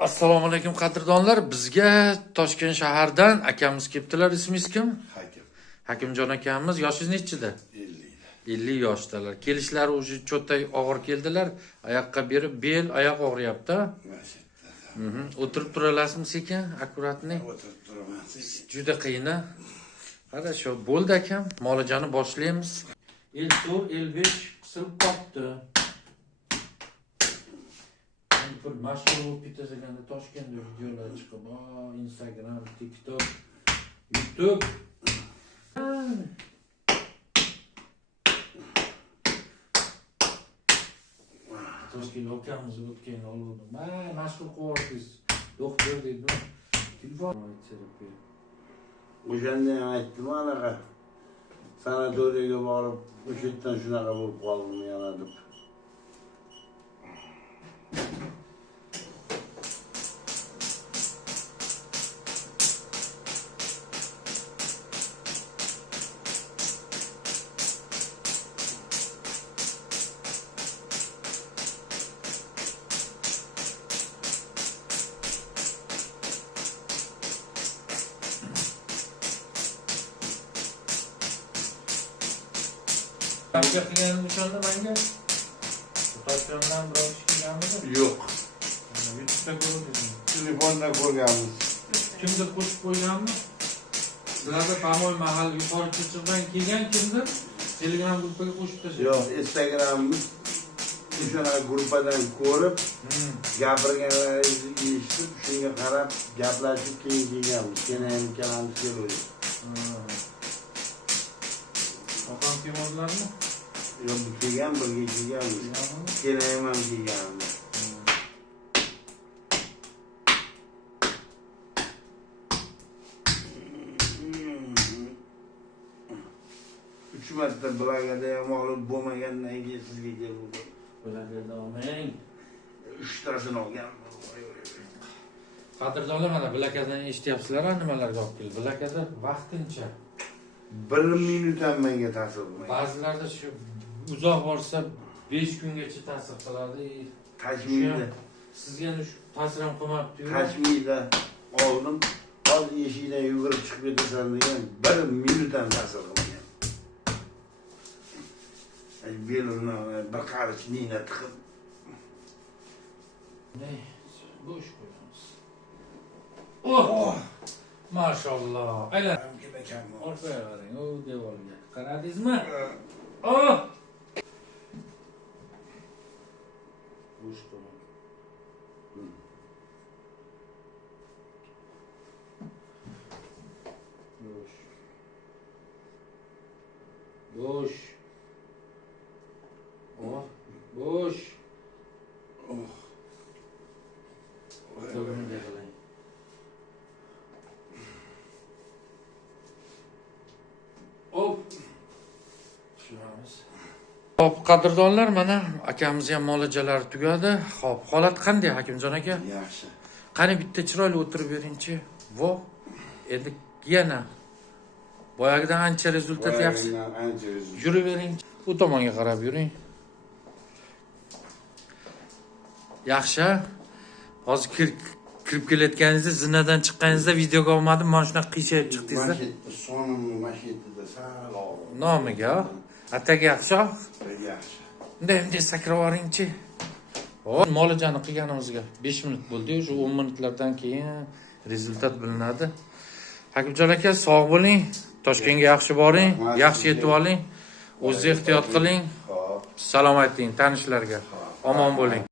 Assalomu alaykum qadrdonlar. Bizga Toshkent shahardan akamiz kelibdilar. Ismingiz kim? Hakim. Hakimjon akamiz. Yoshingiz nechida? 50. 50 yoshdalar. Kelishlari o'sha cho'tay og'ir keldilar. Oyoqqa berib, bel, oyoq og'riyapti. O'tirib turalasizmi sekin, akkuratni? O'tirib turaman. Juda qiyin. Хорошо, bo'ldi akam. Muolajani boshlaymiz. 54, 55 qisilib qopti. Bir mashhur bo'lib ketazaganda Toshkentda videolar chiqib, Instagram, TikTok, YouTube. Toshkent akamiz o'tgan oldim. Mashhur qo'rqiz. Doktor dedi. Telefon terapiya. O'shanda aytdim anaqa. Sanatoriyaga borib, o'sha yerdan shunaqa bo'lib qoldim yana deb. Qancha qilganim o'shanda menga? Toshkentdan birov kelganmidi? Yo'q. YouTube'da ko'rdingmi? Telefonda ko'rganmiz. Kimdir qo'shib qo'yganmi? Sizlarda Pamoy mahal yuqori Chirchiqdan kelgan kimdir? Telegram gruppaga qo'shib tashlagan. Yo'q, Instagramni o'sha gruppadan ko'rib, gapirganlaringizni eshitib, shunga qarab gaplashib keyin kelganmiz. Keyin ikkalamiz keldik. Oqam kelmadilarmi? Yo'q, kelgan, birga kelganmiz. Keyin ham kelganmiz. Uch marta bilagada ham olib bo'lmagandan keyin sizga keldim. Bilagada olmang. 3 tasini olgan. Qadrdonlar, mana bilakadan eshityapsizlar, nimalarga olib keldi. Bilakada vaqtincha 1 minut ham menga ta'sir qilmaydi. ba'zilarda shu uzoq borsa 5 kungacha ta'sir qiladi. Tashmiyda. Sizga shu ta'sir ham qilmabdi-yu. Tashmiyda oldim. Hozir eshikdan yugurib chiqib ketasan degan 1 minut ham ta'sir qilmagan. Belimni bir qarich nina tiqib. Bo'sh qo'yamiz. Oh! Mashallah. Aylan. Orqaga qarang, o devorga. Qaradingizmi? Oh! Bo'sh qo'ying. Bo'sh. Bo'sh. Oh, bo'sh. Oh. Qo'lini yig'lang. Hop. Tushiramiz. Hop, qadrdonlar, mana akamiz ham muolajalari tugadi. Hop, holat qanday Hakimjon aka? Yaxshi. Qani bitta chiroyli o'tirib beringchi. Vo, endi yana boyagidan ancha rezultat yaxshi. Ancha rezultat. Yurib bering. Bu tomonga qarab yuring. Yaxshi. Hozir kirib kelayotganingizda, zinadan chiqqaningizda videoga olmadim. Mana shunaqa qiyshayib chiqdingizda. Sonimni mashinada sal og'ir. Nomiga, atagi yaxshi. Yaxshi. Bunday sakrab yuboringchi. Hop, muolajani qilganimizga 5 minut bo'ldi. Shu 10 minutlardan keyin rezultat bilinadi. Hakimjon aka, sog' bo'ling. Toshkentga yaxshi boring, yaxshi yetib oling. O'zingizni ehtiyot qiling. Xo'p. Salom ayting tanishlarga. Omon bo'ling.